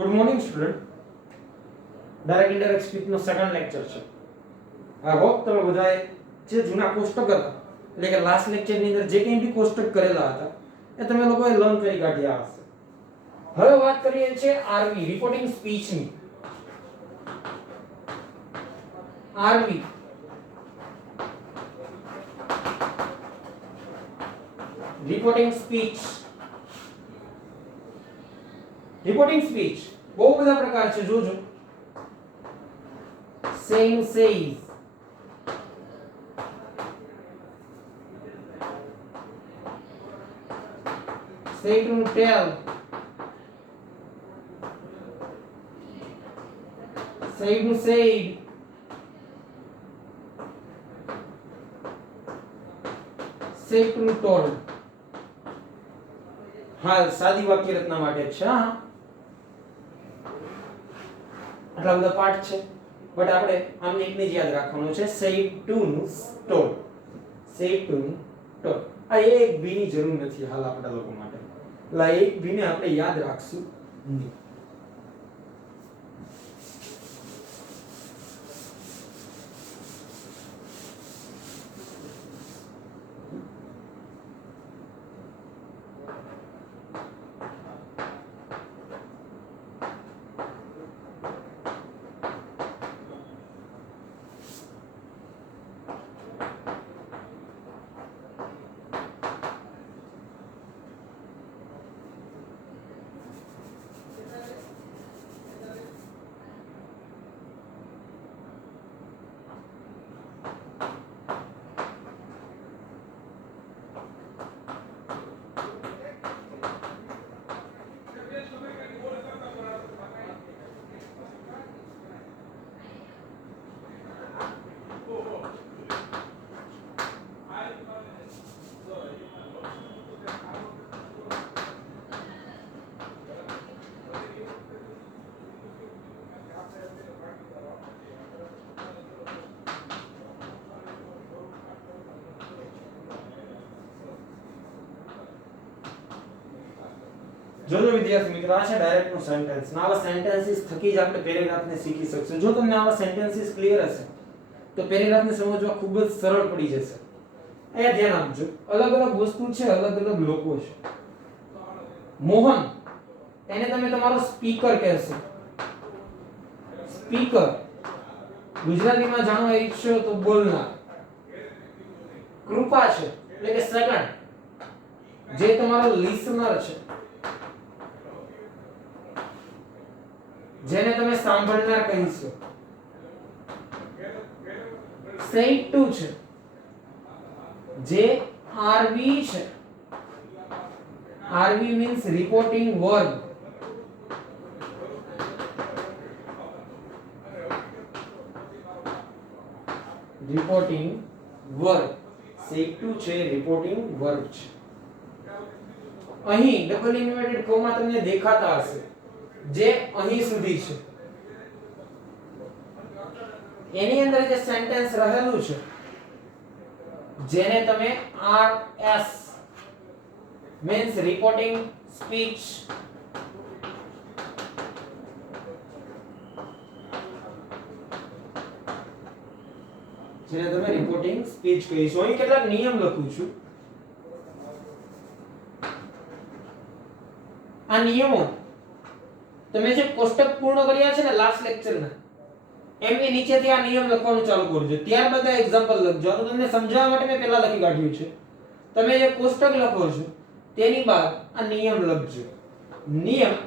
Good morning student. Direct indirect speech નો second lecture છે. I hope તમે બધાએ જે જૂના કોષ્ટક હતા એટલે કે લાસ્ટ લેક્ચર ની અંદર જે કંઈ બી કોષ્ટક કરેલા હતા એ તમે લોકોએ લર્ન કરી કાઢ્યા હશે. હવે વાત કરીએ છીએ આરવી રિપોર્ટિંગ સ્પીચ ની. RV reporting speech. Reporting speech બહુ બધા પ્રકાર છે. જોજો saying says, say to tell, say to say, say to told. હા, સાદી વાક્ય રચના માટે છે. હા, આટલા બધા પાઠ છે, બટ આપણે આમને એકને જ યાદ રાખવાનું છે. say to નું told, say to નું told. આ એક ભી ની જરૂર નથી હાલ આપણા લોકો માટે. એટલે એક ભી ને આપણે યાદ રાખશું નહીં. જોજો વિદ્યાર્થી મિત્રો, આ છે ડાયરેક્ટ નો સેન્ટેન્સ. આવા સેન્ટેન્સીસ થકી જ આપણે પેરેગ્રાફ ને શીખી શકશું. જો તમને આવા સેન્ટેન્સીસ ક્લિયર હશે તો પેરેગ્રાફ ને સમજવા ખૂબ જ સરળ પડી જશે. અહીંયા ધ્યાન આપજો. અલગ અલગ વસ્તુ છે, અલગ અલગ લોકો છે. મોહન, એને તમે તમારો સ્પીકર કહેશો. સ્પીકર ગુજરાતીમાં જાણવા ઈચ્છો તો બોલનાર. કૃપા છે એટલે કે સેકન્ડ, જે તમારો લિસનર છે, જેને તમે સાંભળનાર કહીશો. સેડ ટુ છે, જે આરવી છે. RV means reporting verb. Reporting verb. Said to છે, રિપોર્ટિંગ વર્બ છે. અહીં ડબલ ઇન્વર્ટેડ કોમા તમને દેખાતા હશે, જે અહીં સુધી છે. એની અંદર જે સેન્ટેન્સ રહેલું છે, જેને તમે RS means reporting speech, જેને તમે રિપોર્ટિંગ સ્પીચ કહીશો. અહીં કેટલાક નિયમ લખું છું. આ નિયમો તમે જે કોષ્ટક પૂર્ણ કર્યા છે ને લાસ્ટ લેક્ચરના, એમની નીચેથી આ નિયમ લખવાનું ચાલુ કરજો. ત્યારબાદ આ એક્ઝામ્પલ લખજો. આ તો તમને સમજાવવા માટે મેં પહેલા લખી કાઢ્યું છે. તમે જે કોષ્ટક લખો છો તેની બાદ આ નિયમ લખજો. નિયમ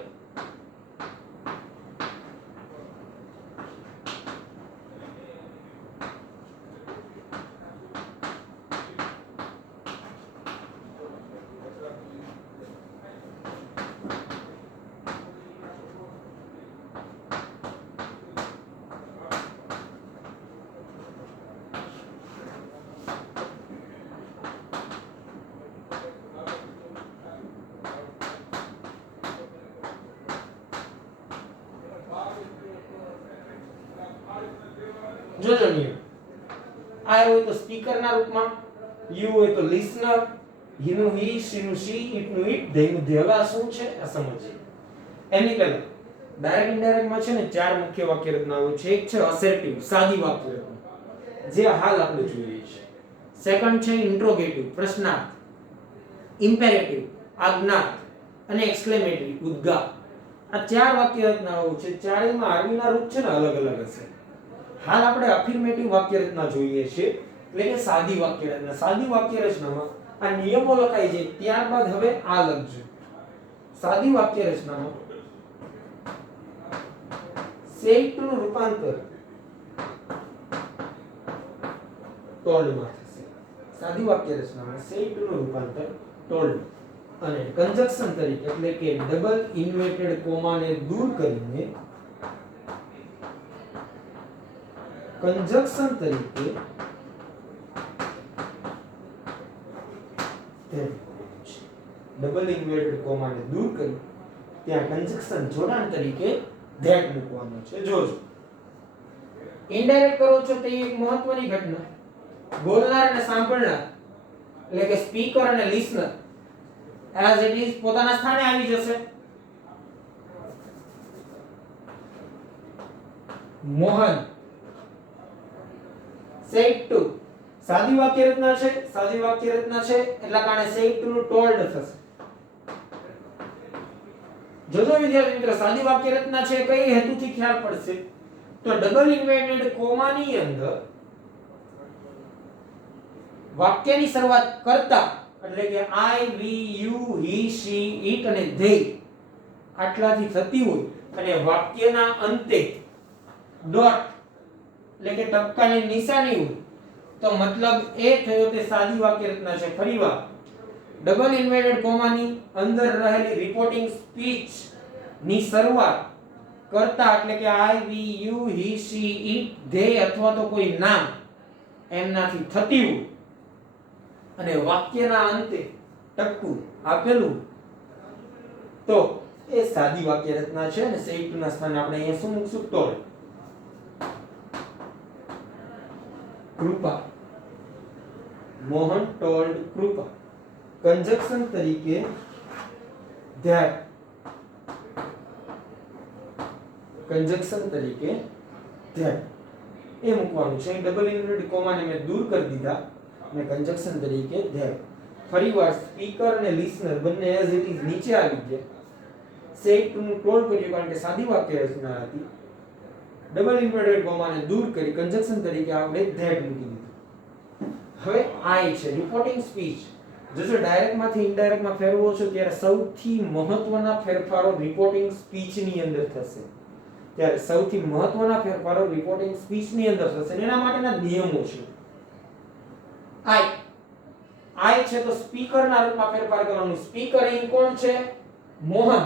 જોજો નિયમ. આ હોય તો સ્પીકર ના રૂપમાં, યુ હોય તો listener, હીનું he, શીનું she, ઈટનું it, ધેયનું they. હવે આ શું છે આ સમજીએ. એની પહેલા ડાયરેક્ટ ઇનડાયરેક્ટ માં છે ને ચાર મુખ્ય વાક્ય રચનાઓ છે. એક છે અસર્ટિવ, સાદી વાક્ય રચના, જે હાલ આપણે જોઈએ છે. સેકન્ડ છે ઇન્ટ્રોગેટિવ, પ્રશ્નાર્થ, ઇમ્પેરેટિવ, આજ્ઞાર્થ, અને એક્સક્લેમેટરી, ઉદ્ગાર. આ ચાર વાક્ય રચનાઓ છે. ચારેયમાં આરવીના રૂપ છે ને અલગ અલગ હશે. હાલ આપણે અફર્મેટિવ વાક્ય રચના જોઈએ છે, એટલે કે સાદી વાક્ય રચના. સાદી વાક્ય રચનામાં આ નિયમો લખાય છે, ત્યારબાદ હવે આ લખજો. સાદી વાક્ય રચનામાં સેટ નું રૂપાંતર ટોલ્ડમાં થશે. સાદી વાક્ય રચનામાં સેટ નું રૂપાંતર ટોલ્ડ અને કંજક્શન તરીકે, એટલે કે ડબલ ઇન્વર્ટેડ કોમા ને દૂર કરીને કંજક્શન તરીકે ડબલ ઇન્વર્ટેડ કોમા ને દૂર કરી ત્યાં કંજક્શન જોડાણ તરીકે ધેટ મૂકવાનો છે. જોજો, ઇનડાયરેક્ટ કરો છો તે એક મહત્વની ઘટના. બોલનાર અને સાંભળનાર, એટલે કે સ્પીકર અને લિસનર એઝ ઇટ ઇઝ પોતાના સ્થાને આવી જશે. મોહન સેડ ટુ, સાદી વાક્ય રચના છે. સાદી વાક્ય રચના છે એટલા કારણે સેડ ટુ નું ટોલ્ડ થશે. જોજો વિદ્યાર્થી મિત્રો, સાદી વાક્ય રચના છે કઈ હેતુથી ખ્યાલ પડશે તો ડબલ ઇન્વર્ટેડ કોમા ની અંદર વાક્યની શરૂઆત કરતા, એટલે કે I, we, you, he, she, it અને ધે આટલાથી થતી હોય અને વાક્યના અંતે ડોટ એટલે કે ટપકાની નિશાની હોય તો મતલબ એ થયો તે સાદી વાક્ય રચના છે. ફરીવાર, ડબલ ઇન્વર્ટેડ કોમાની અંદર રહેલી રિપોર્ટિંગ સ્પીચ ની શરૂઆત કરતા, એટલે કે I, we, you, he, she, it, they અથવા તો કોઈ નામ એમનાથી થતી હોય અને વાક્યના અંતે ટપકું આપેલું તો એ સાદી વાક્ય રચના છે. અને સેડ ટુ ના સ્થાને આપણે અહીંયા શું મૂકશું? ટોલ્ડ. કૃપા, મોહન ટોલ્ડ કૃપા. કંજક્શન તરીકે ધેટ, કંજક્શન તરીકે ધેટ એ મૂકવાનું છે. ડબલ ઇન્વર્ટેડ કોમાને મેં દૂર કરી દીધા અને કંજક્શન તરીકે ધેટ. ફરીવાર સ્પીકર અને લિસનર બંને એઝ ઇટ ઇઝ નીચે આવી ગયા. સેડ ટુ નું ટોલ્ડ કર્યું કારણ કે સાદી વાક્ય રચના હતી. ડબલ ઇન્વર્ટેડ કોમાને દૂર કરી કંજક્શન તરીકે આપણે ધેટ મૂકી દીધું. હવે આઈ છે રિપોર્ટિંગ સ્પીચ. જો ડાયરેક્ટ માંથી ઇનડાયરેક્ટ માં ફેરવો છો ત્યારે સૌથી મહત્વના ફેરફારો રિપોર્ટિંગ સ્પીચ ની અંદર થશે. ત્યારે સૌથી મહત્વના ફેરફારો રિપોર્ટિંગ સ્પીચ ની અંદર થશે. એના માટેના નિયમો છે. આઈ છે તો સ્પીકર ના રૂપમાં ફેરફાર કરવાનું. સ્પીકર અહીં કોણ છે? મોહન.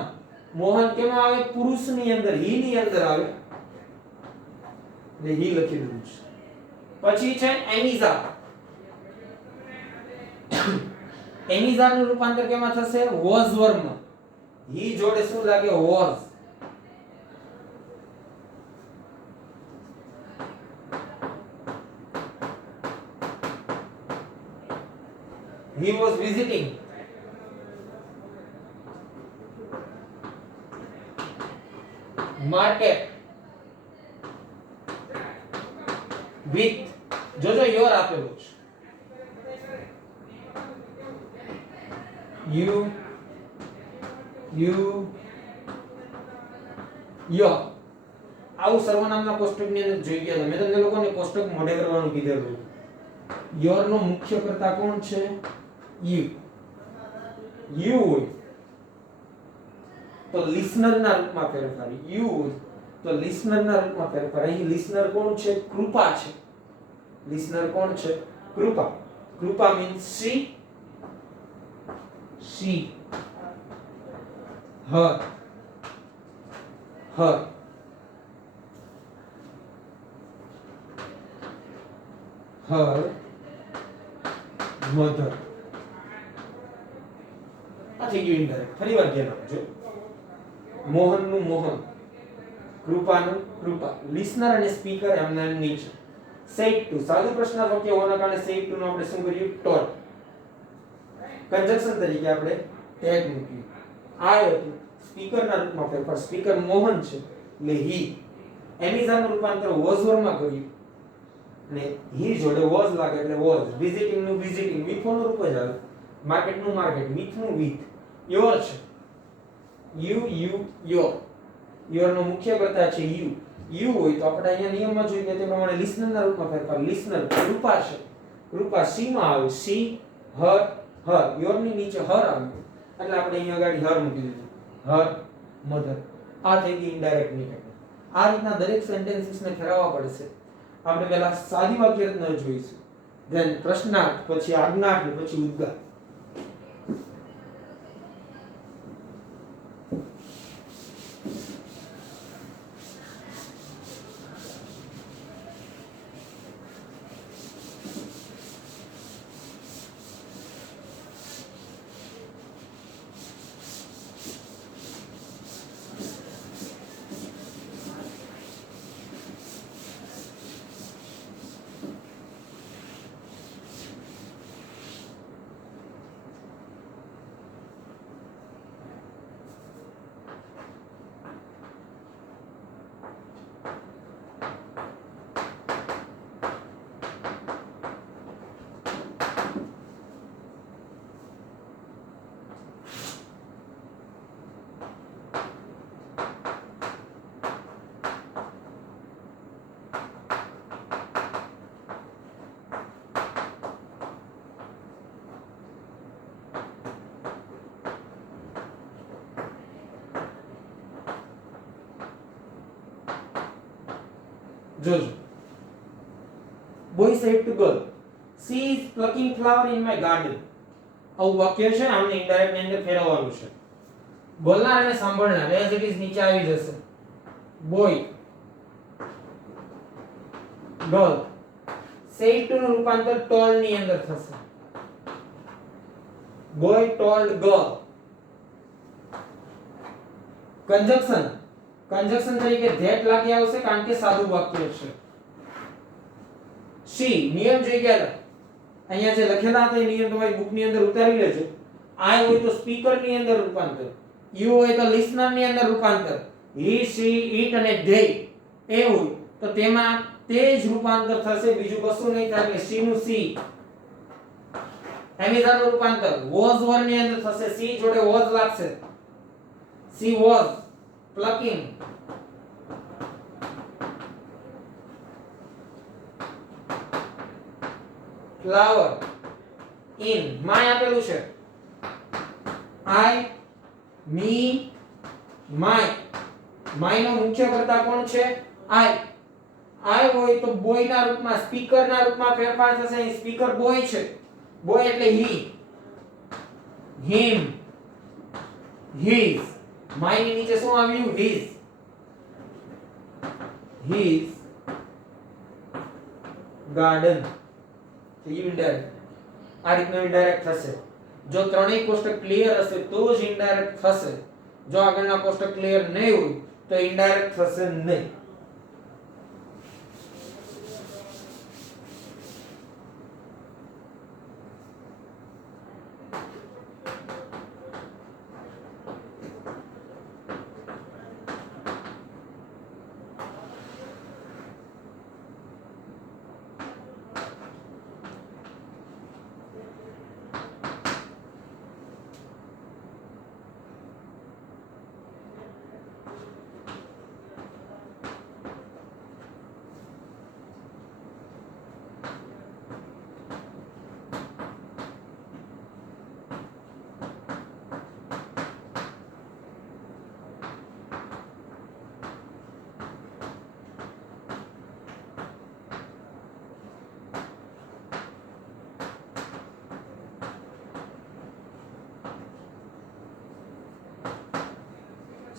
મોહન કેમાં આવે? પુરુષ ની અંદર, હી ની અંદર આવે. એટલે હી લખી દઉં છું. પછી છે એમિઝા. એમિઝા નું રૂપાંતર કેમાં થશે? વોઝ વર્બમાં. હી જોડે શું લાગે? Was. He was visiting. Market. With. જોજો યોર આપેલું છે. You. Your. આવું સર્વનામના કોષ્ટકની અંદર જોઈ ગયા હતા. મેં તમને લોકોને કોષ્ટક મોઢે કરવાનું કીધેલું. યોર નો મુખ્ય કર્તા કોણ છે? યુ. યુ હોય તો લિસનર ના રૂપમાં ફેરફાર. યુ હોય તો લિસનર ના રૂપમાં ફેરફાર. અહીં લિસનર કોણ છે? કૃપા છે. લિસનર કોણ છે? કૃપા. કૃપા મીન્સ she, her, mother. આ થઈ ગયું ઇનડાયરેક્ટ. ફરીવાર ધ્યાન આપજો. મોહનનું મોહન, કૃપાનું કૃપા. લિસનર અને સ્પીકર એમના નીચે. સેડ ટુ સાદું પ્રશ્નાર્થ વાક્ય હોવાના કારણે સેડ ટુ નો આપણે શું કર્યું? ટોલ્ડ. કંજક્શન તરીકે આપણે ટેગ મૂક્યું. આઈ હતું સ્પીકરના રૂપમાં ફેરફાર. સ્પીકર મોહન છે એટલે હી. એમિઝાનું રૂપાંતર વોઝ વરમાં કર્યું અને હી જોડે વોઝ લાગે એટલે વોઝ. વિઝિટિંગ નું વિઝિટિંગ, વિથોનું રૂપ જ આવે. માર્કેટ નું માર્કેટ, વિથ નું વિથ. યોર છે યુ યોર. યોર નો મુખ્ય કર્તા છે યુ. યુ હોય તો આપણે અહીંયા નિયમમાં જોઈએ તે પ્રમાણે લિસનરના રૂપમાં ફેરફાર. લિસનર રૂપા છે. રૂપા સી માં આવે. સી હર હર. યોર ની નીચે હર આવે એટલે આપણે અહીંયા આગળ હર મૂકી દીધું. Her mother. આ થઈ ગઈ ઇનડાયરેક્ટ મીનિંગ. આ રીતના દરેક સેન્ટેન્સીસને ફેરવવા પડશે. આપણે પહેલા સાદી વાક્ય રચના જોઈશું, ધેન પ્રશ્નાર્થ, પછી આજ્ઞાર્થ, પછી ઉદ્ગાર. જોજો. Boy said to girl, she is plucking flower in my garden. આવું વાક્ય છે, આમને ઇનડાયરેક્ટ ની અંદર ફેરવવાનું છે. બોલનાર અને સાંભળનાર એઝ ઇટ ઇઝ નીચે આવી જશે. Boy girl. said to નું રૂપાંતર told ની અંદર થશે. boy told girl. કંજક્શન તરીકે that લાગી આવશે કારણ કે સાદું વાક્ય છે. she નિયમ જોઈ ગયા. અહીંયા જે લખેલા હતા એ નિયમ તમારી બુક ની અંદર ઉતારી લેજો. I હોય તો સ્પીકર ની અંદર રૂપાંતર, you હોય તો લિસનર ની અંદર રૂપાંતર, he she it અને they એ હોય તો તેમાં તે જ રૂપાંતર થશે, બીજું કશું નહીં થાય. એટલે she નું she. એમિઝાન નું રૂપાંતર was were ની અંદર થશે, she જોડે was લાગશે. she was plucking flower in my આપેલું છે. I me my. my નો મુખ્ય કર્તા કોણ છે? I. I હોય તો બોય ના રૂપમાં, સ્પીકર ના રૂપમાં ફેરફાર થશે. અહીં સ્પીકર બોય છે. બોય એટલે he, him, his. my ની નીચે શું આવ્યું? his. his garden. ઇનડાયરેક્ટ. આ રીતનો ઇનડાયરેક્ટ થશે. જો ત્રણેય કોષ્ટક ક્લિયર હશે તો જ ઇનડાયરેક્ટ થશે. જો આગળના કોષ્ટક ક્લિયર નહીં હોય તો ઇનડાયરેક્ટ થશે નહીં.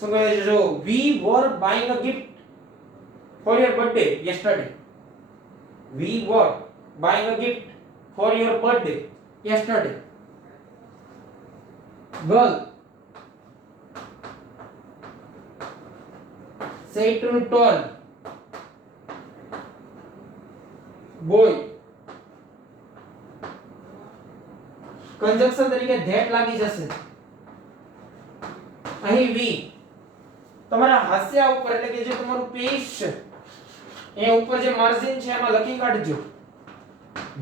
શું કહે છે? જો we were buying a gift for your birthday yesterday. we were buying a gift for your birthday yesterday. girl said to told. boy conjunction તરીકે that લાગી જશે. અહીં v તમારા હાસ્યા ઉપર એટલે કે જે તમારું પેજ છે એ ઉપર જે માર્જિન છે એમાં લખી કાઢજો.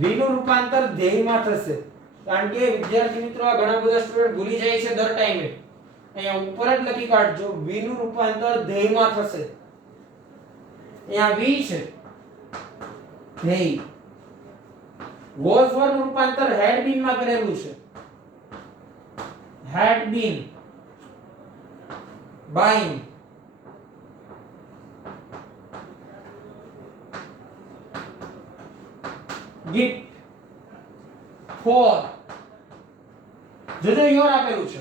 v નું રૂપાંતર ધ્યેયમાં થશે. કારણ કે વિદ્યાર્થી મિત્રો આ ઘણા બધા સ્ટુડન્ટ ભૂલી જાય છે દર ટાઈમે. અહીંયા ઉપર જ લખી કાઢજો v નું રૂપાંતર ધ્યેયમાં થશે. અહીંયા v છે ધ્યેય. વોઝ નું રૂપાંતર હેડ બીન માં કરેલું છે. હેડ બીન બાઇંગ ગિફ્ટ ફોર જોજો યોર આપેલું છે.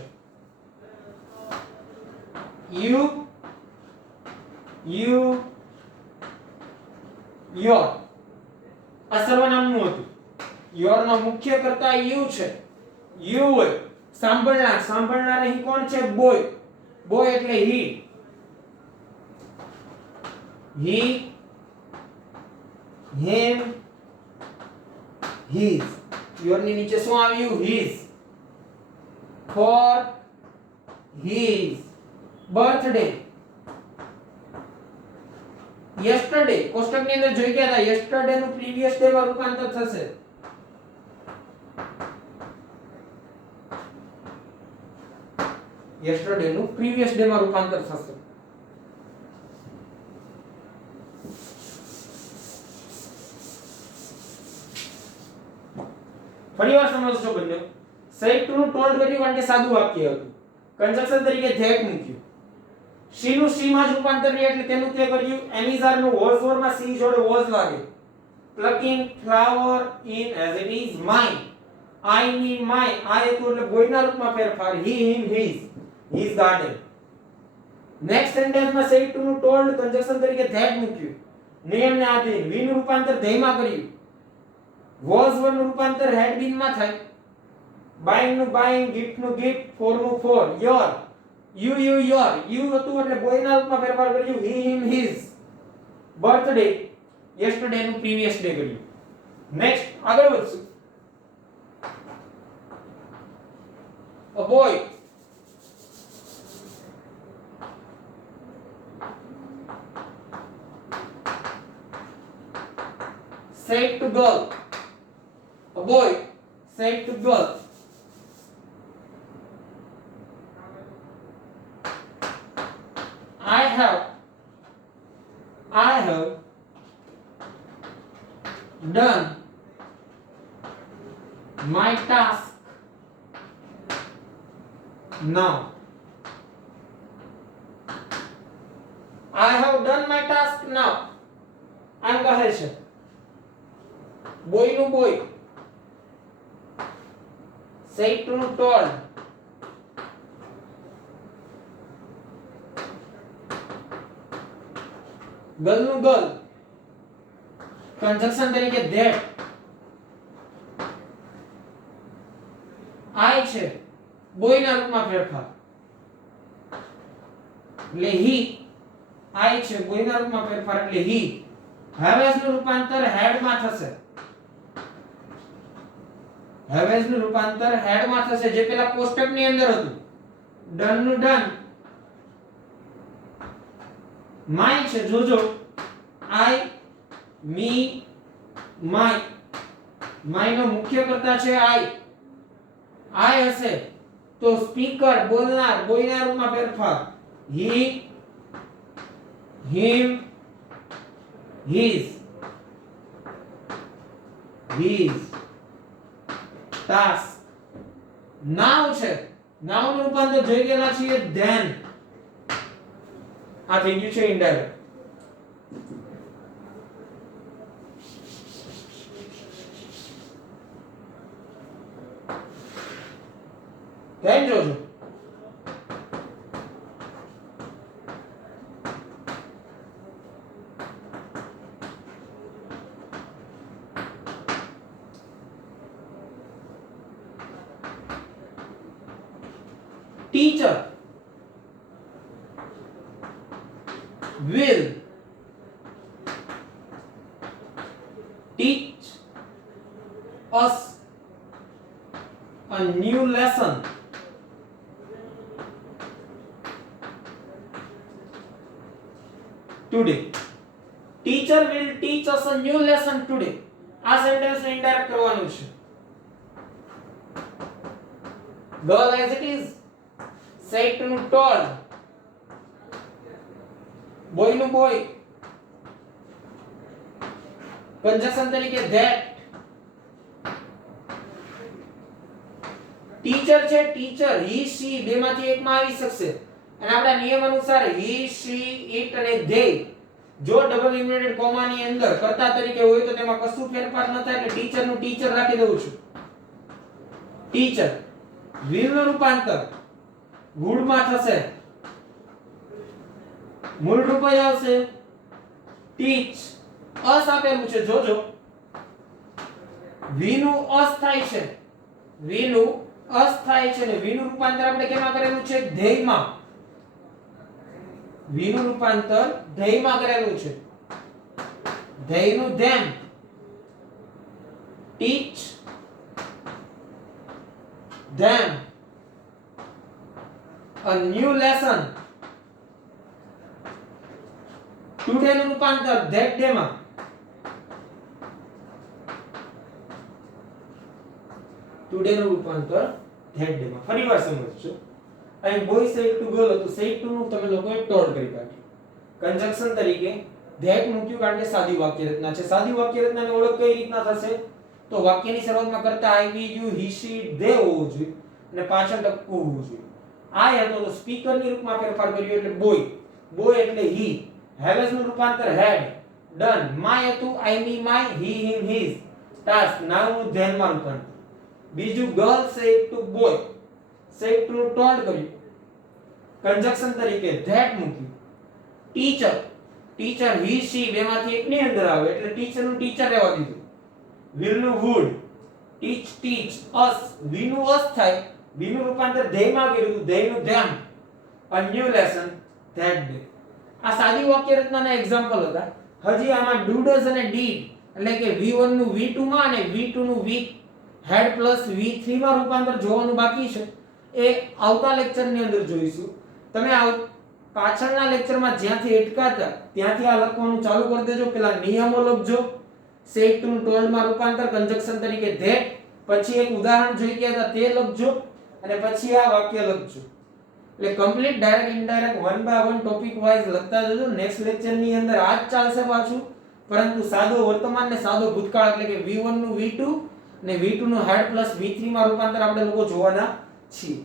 યુ યોર આ સર્વનામનું હતું. યોર નો મુખ્ય કર્તા યુ છે. યુ હોય સાંભળનાર અહીં કોણ છે? બોય. બોય એટલે હી હિમ his. યોર ની નીચે શું આવ્યું? his. for his birthday. yesterday કોષ્ટક ની અંદર જોઈ ગયા હતા. yesterday નું previous day માં રૂપાંતર થશે. yesterday નું previous day માં રૂપાંતર થશે. ફરીવાર સમજજો બંને. સેટ ટુ નું ટોલ્ડ કર્યું કારણ કે સાદું વાક્ય હતું. કન્જક્શન તરીકે ધેટ મૂક્યું. she નું she માં જ રૂપાંતર રહે એટલે તેનું તે કર્યું. એમિઝાર નું વોઝ વોર માં she જોડે વોઝ લાગે. plucking flower in as it is mine. I ની my આ હતું એટલે બોયના રૂપમાં ફેરફાર. he him his garden. Next sentence માં સેટ ટુ નું ટોલ્ડ કન્જક્શન તરીકે ધેટ મૂક્યું. નિયમને આધીન v નું રૂપાંતર ધેયમાં કર્યું. વોઝ વર નું રૂપાંતર હેડ બીન માં થાય. બાઇંગ નું બાઇંગ, ગિફ્ટ નું ગિફ્ટ, ફોર નું for. Your you your you હતું એટલે બોયના રૂપમાં ફેરફાર કર્યું. He him his. Birthday yesterday નું પ્રીવિયસ ડે કર્યું. નેક્સ્ટ આગળ વધશું. a boy said to girl. A boy said to girl, I have done my task now. I have done my task now. આમ કહે છે. બોય નું boy, said to નું told, girl નું girl, conjunction તરીકે that. I છે બોયના રૂપમાં ફેરફાર એટલે he. I છે બોયના રૂપમાં ફેરફાર એટલે he. have નું રૂપાંતર had માં થશે. have નું રૂપાંતર had માં થશે જે પેલા કોષ્ટકની અંદર હતું. done નું done. my છે જોજો. I me my. my નો મુખ્ય કર્તા છે I. I હશે તો સ્પીકર બોલનાર બોયના રૂપમાં ફેરફાર. he him his task. now છે now નું રૂપાંતર જોઈ ગયેલા છીએ then. આ થઈ ગયું છે ઇનડાયરેક્ટ. ધ્યાન જોજો. Teacher will teach us a new lesson today. Teacher will teach us a new lesson today. આ સેન્ટેન્સ ને ઇનડાયરેક્ટ કરવાનું છે. Girl as it is, said to told. Boy નું boy. કંજક્શન તરીકે that. ટીચર છે teacher, he she બેમાંથી એકમાં આવી શકશે. અને આપણા નિયમ અનુસાર he she it અને they જો ડબલ ઇન્વર્ટેડ કોમા ની અંદર કર્તા તરીકે હોય તો તેમાં કશું ફેરફાર ન થાય એટલે ટીચર નું ટીચર રાખી દઉં છું. ટીચર will નું રૂપાંતર would માં થશે, મૂળ રૂપ જ આવશે teach. અસ આપેલું છે જોજો, v નું અસ થાય છે, v નું અસ થાય છે ને v નું રૂપાંતર આપણે કેમાં કરેલું છે? ધ્યેયમાં. v નું રૂપાંતર ધ્યેયમાં કરેલું છે. ધ્યેયનું them. teach them a new lesson. today નું રૂપાંતર that day માં. today નું રૂપાંતર that day માં. ફરીવાર સમજજો. અહીં boy said to girl હતું, said to નું તમે લોકોએ told કરી કાઢી. કંજક્શન તરીકે that મૂક્યું કારણ કે સાદી વાક્ય રચના છે. સાદી વાક્ય રચનાની ઓળખ કઈ રીતના થશે? તો વાક્યની શરૂઆતમાં કરતા I, we, you, he, she, they હોવું જોઈએ અને પાછળ ટપકું હોવું જોઈએ. I હતો તો સ્પીકરની રૂપમાં ફેરફાર કર્યો એટલે boy. boy એટલે he. have નું રૂપાંતર had. done. my હતું I, me, my, he, him, his. task now નું ધ્યાનમાં રૂપાંતર. બીજું girl said to boy. said to told કર્યું. કંજક્શન તરીકે that મૂક્યું. ટીચર ટીચર he she બેમાંથી એકની અંદર આવે એટલે ટીચર નું ટીચર રહેવા દીધું. will નું would. teach us we નું us થાય, we નું રૂપાંતર they માં કર્યું, they નું them. a new lesson that day. આ સાદી વાક્ય રચનાના એક્ઝામ્પલ હતા. હજી આમાં do does અને did એટલે કે v1 નું v2 માં અને v2 નું v had plus v3 માં રૂપાંતર જોવાનું બાકી છે. એ આવતા લેક્ચરની અંદર જોઈશું. તમે પાછળના લેક્ચરમાં જ્યાંથી અટકાતા ત્યાંથી આ લખવાનું ચાલુ કરી દેજો. પેલા નિયમો લખજો. said to told માં રૂપાંતર કંજક્શન તરીકે that, પછી એક ઉદાહરણ જોઈ ગયા હતા તે લખજો અને પછી આ વાક્ય લખજો. એટલે complete direct indirect one by one topic wise લખતા જજો. નેક્સ્ટ લેક્ચરની અંદર આ જ ચાલશે પાછું, પરંતુ સાદો વર્તમાન ને સાદો ભૂતકાળ એટલે કે v1 નું v2 ને v2 નું had plus v3 માં રૂપાંતર આપણે લોકો જોવાના છીએ.